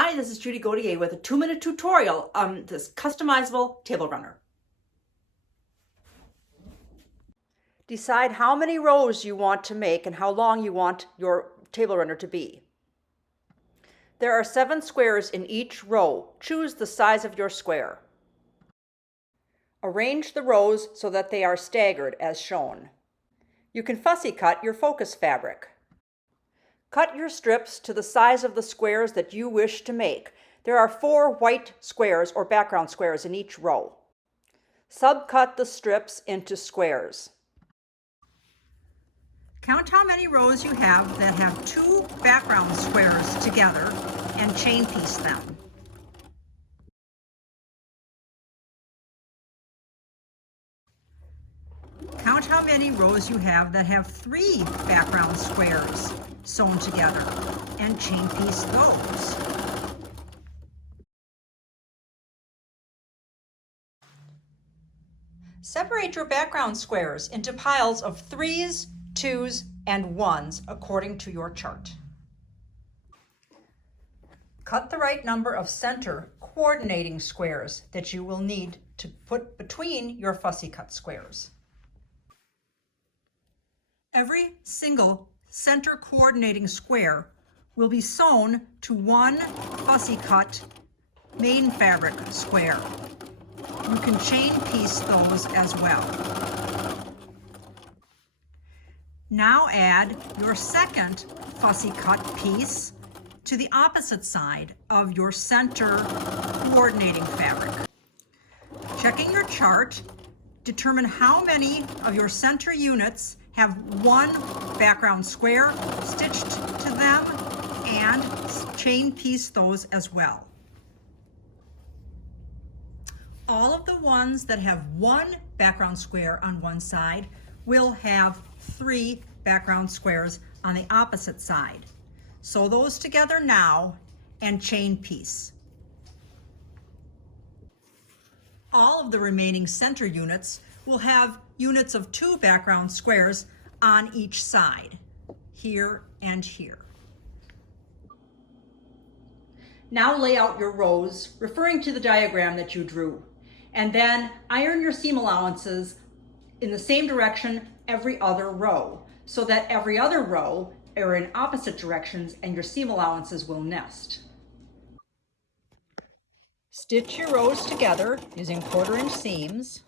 Hi, this is Judy Gaudier with a 2-minute tutorial on this customizable table runner. Decide how many rows you want to make and how long you want your table runner to be. There are 7 squares in each row. Choose the size of your square. Arrange the rows so that they are staggered as shown. You can fussy cut your focus fabric. Cut your strips to the size of the squares that you wish to make. There are 4 white squares or background squares in each row. Subcut the strips into squares. Count how many rows you have that have 2 background squares together and chain piece them. Count how many rows you have that have 3 background squares sewn together and chain piece those. Separate your background squares into piles of 3s, 2s, and 1s according to your chart. Cut the right number of center coordinating squares that you will need to put between your fussy cut squares. Every single center coordinating square will be sewn to one fussy cut main fabric square. You can chain piece those as well. Now add your second fussy cut piece to the opposite side of your center coordinating fabric. Checking your chart, determine how many of your center units have 1 background square stitched to them and chain piece those as well. All of the ones that have 1 background square on one side will have 3 background squares on the opposite side. Sew those together now and chain piece. All of the remaining center units will have units of 2 background squares on each side, here and here. Now lay out your rows, referring to the diagram that you drew, and then iron your seam allowances in the same direction every other row, so that every other row are in opposite directions and your seam allowances will nest. Stitch your rows together using 1/4 inch seams.